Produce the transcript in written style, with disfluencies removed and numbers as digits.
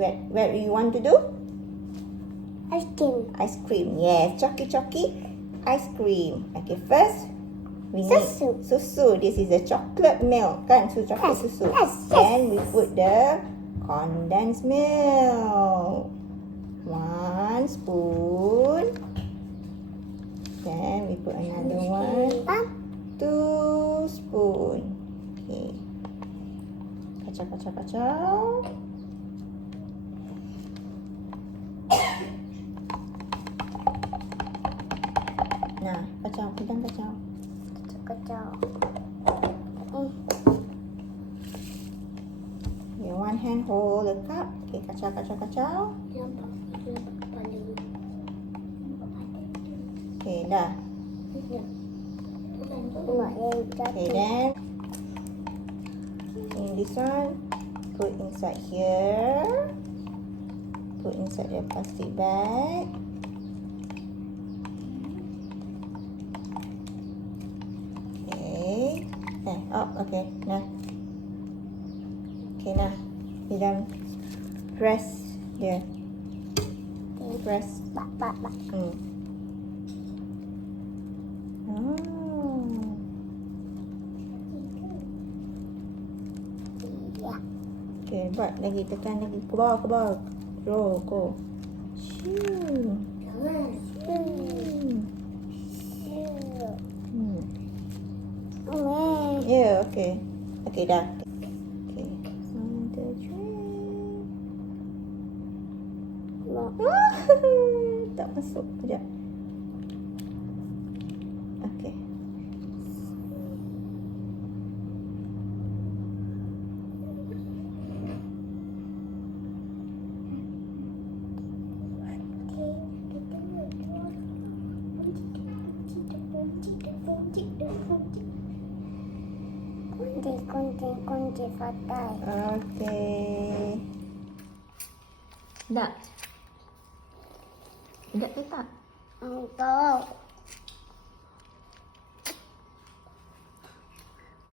What do you want to do? Ice cream. Ice cream. Yes, choki ice cream. Okay, first we need susu. This is a chocolate milk, kan? So chocolate susu. Then we put the condensed milk. 1 spoon. Then we put another one. 2 spoon. Okay. Kacau. Nah, pegang kacau. Kacau. Okay, one hand hold the cup. Okay, kacau. Okay, dah. Okay, then in this one, put inside here. Put inside the plastic bag. Okay. Okay. Nah. Okay, nah. Zidan press dia. Press. Bak. Okay, buat lagi, tekan lagi. Ke bawah. Go. Shoo. Yeah, okay. Okay, dah. Okay. On the train. Tak masuk. Sekejap. Okay. Kunci fatal. Okay. Dah. Dah ke tak? Tahu.